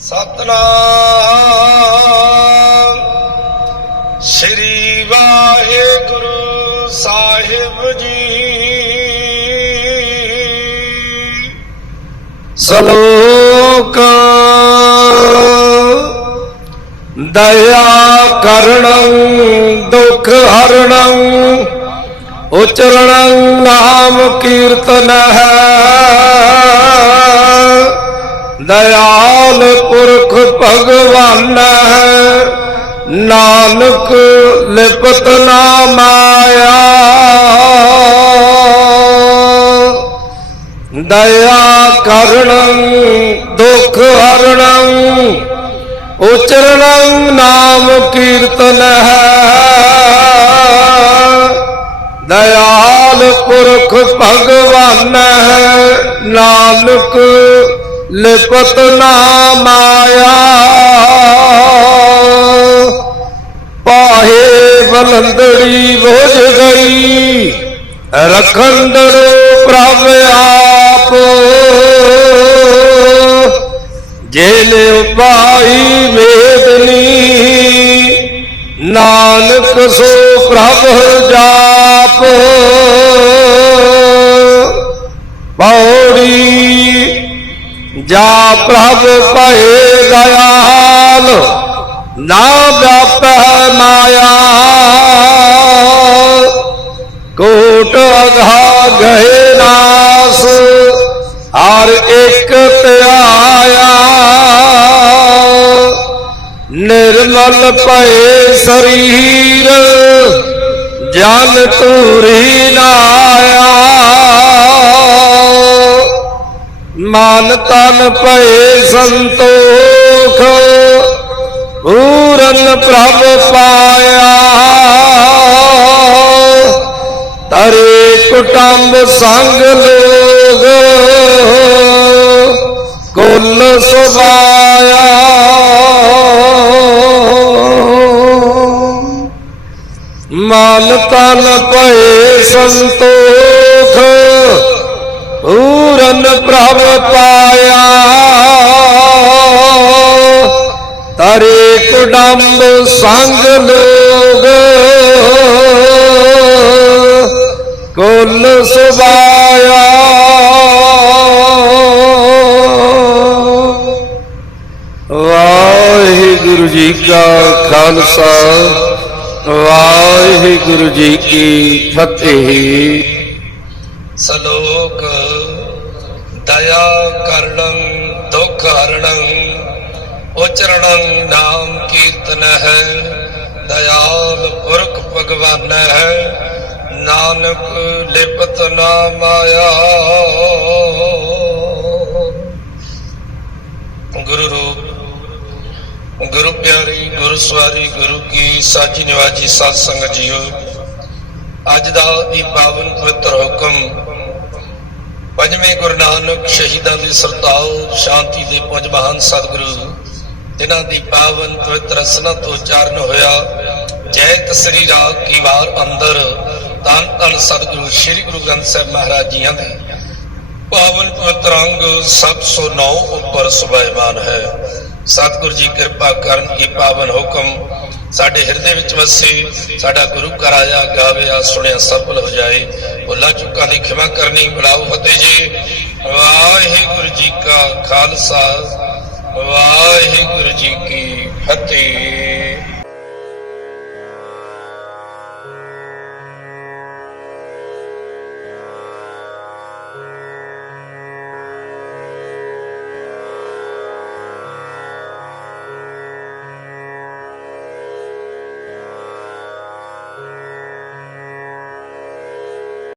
ਸਤਨਾਮ। ਸ੍ਰੀ ਵਾਹਿਗੁਰੂ ਸਾਹਿਬ ਜੀ। ਸਲੋਕ ਦਇਆ ਕਰਣੰ ਦੁਖ ਹਰਣੰ ਉਚਰਣੰ ਨਾਮ ਕੀਰਤਨ ਹੈ। ਦਇਆਲ ਪੁਰਖ ਭਗਵਾਨ, ਨਾਨਕ ਲਿਪਤ ਨਾ ਮਾਇਆ ਦਇਆ ਕਰਣੰ ਦੁਖ ਹਰਣੰ ਉਚਰਣੰ ਨਾਮ ਕੀਰਤਨ ਦਇਆਲ ਪੁਰਖ ਭਗਵਾਨ, ਨਾਨਕ ਲਿਪਤ ਨਾ ਮਾਇਆ। ਪਾਹੇ ਬਲੰਦੜੀ ਬੋਝ ਗਈ ਰਖੰਡੜ ਪ੍ਰਭ ਆਪ। ਜੇਲ ਉਪਾਈ ਮੇਦਨੀ ਨਾਨਕ ਸੋ ਪ੍ਰਭ ਜਾਪ। ਪੌੜੀ ਜਾ ਪ੍ਰਭ ਭਏ ਦਇਆਲ, ਨਾ ਵਿਆਪੈ ਮਾਇਆ। ਕੋਟ ਅਘਾ ਗਏ ਨਾਸ, ਹਰ ਇੱਕ ਧਿਆਇਆ ਨਿਰਮਲ ਭਏ ਸਰੀਰ, ਜਨ ਤੂਰੀ ਨਾਇਆ। ਮਨ ਤਨ ਭਏ ਸੰਤੋਖ, ਪੂਰਨ ਪ੍ਰਭ ਪਾਇਆ। ਤਰੇ ਕੁਟੰਬ ਸੰਗ ਲੋਗ, ਕੁੱਲ ਸੁਭਾਇਆ। ਮਨ ਤਨ ਭਏ ਸੰਤੋਖ ਪੂਰਨ ਪ੍ਰਭ ਪਾਇਆ। ਤਰੇ ਕੁਡੰਬ ਸੰਗ ਲੋਗ ਕੁੱਲ ਸੁਭਾਇਆ। ਵਾਹਿਗੁਰੂ ਜੀ ਕਾ ਖਾਲਸਾ, ਵਾਹਿਗੁਰੂ ਜੀ ਕੀ ਫਤਿਹ। ਸਲੋਕ, ਦਇਆ ਕਰਣੰ, ਦੁਖ ਹਰਣੰ, ਉਚਰਣੰ ਨਾਮ ਕੀਰਤਨ ਹੈ ਦਇਆਲ ਪੁਰਖ ਭਗਵਾਨ ਹੈ ਨਾਨਕ ਲਿਪਤ ਨਾ ਮਾਇਆ। ਗੁਰੂ ਰੂਪ, ਗੁਰੂ ਪਿਆਰੀ, ਗੁਰੂ ਸਵਾਰੀ, ਗੁਰੂ ਕੀ ਸਾਜੀ ਨਿਵਾਜੀ ਸਾਧ ਸੰਗਤ ਜੀਓ, ਅੱਜ ਦਾ ਇਹ ਪਾਵਨ ਪਵਿੱਤਰ ਹੁਕਮ ਪੰਜਵੇਂ ਗੁਰੂ ਨਾਨਕ ਸ਼ਹੀਦਾਂ ਦੇ ਸਰਤਾਜ ਸ਼ਾਂਤੀ ਦੇ ਪੰਜ ਮਹਾਨ ਸਤਿਗੁਰੂ, ਜਿਨ੍ਹਾਂ ਦੀ ਪਾਵਨ ਪਵਿੱਤਰ ਰਸਨਾ ਤੋਂ ਉਚਾਰਨ ਹੋਇਆ, ਜੈ ਤਸਰੀ ਰਾਗ ਕੀ ਵਾਰ ਅੰਦਰ ਤਨ ਤਨ ਸਤਿਗੁਰੂ ਸ੍ਰੀ ਗੁਰੂ ਗ੍ਰੰਥ ਸਾਹਿਬ ਮਹਾਰਾਜ ਜੀਆਂ ਦੇ। ਪਾਵਨ ਪਵਿੱਤਰ ਅੰਗ 709 ਉੱਪਰ ਸੁਭਾਇਮਾਨ ਹੈ। ਸਤਿਗੁਰੂ ਜੀ ਕਿਰਪਾ ਕਰਨ ਇਹ ਪਾਵਨ ਹੁਕਮ ਸਾਡੇ ਹਿਰਦੇ ਵਿੱਚ ਵਸੇ, ਸਾਡਾ ਗੁਰੂ ਘਰ ਆਇਆ ਗਾਵਿਆ ਸੁਣਿਆ ਸਫਲ ਹੋ ਜਾਏ। ਭੁੱਲਾਂ ਚੁੱਕਾਂ ਦੀ ਖਿਮਾ ਕਰਨੀ, ਬੁਲਾਓ ਫਤਿਹ ਜੀ। ਵਾਹਿਗੁਰੂ ਜੀ ਕਾ ਖਾਲਸਾ, ਵਾਹਿਗੁਰੂ ਜੀ ਕੀ ਫਤਿਹ।